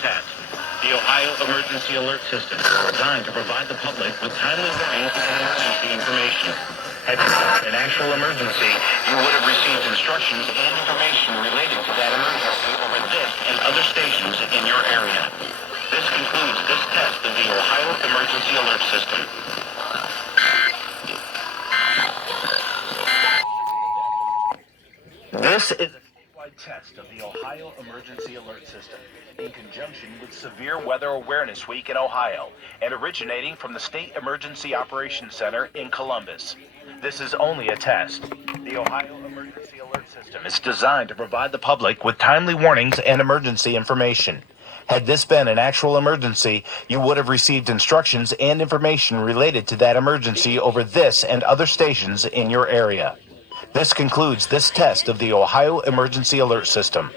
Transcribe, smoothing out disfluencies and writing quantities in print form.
test. The Ohio Emergency Alert System is designed to provide the public with timely warnings and emergency information. Had this been an actual emergency, you would have received instructions and information related to that emergency over this and other stations in your area. This concludes this test of the Ohio Emergency Alert System. This is a statewide test of the Ohio Emergency Alert System in conjunction with Severe Weather Awareness Week in Ohio and originating from the State Emergency Operations Center in Columbus. This is only a test. The Ohio Emergency Alert System is designed to provide the public with timely warnings and emergency information. Had this been an actual emergency, you would have received instructions and information related to that emergency over this and other stations in your area. This concludes this test of the Ohio Emergency Alert System.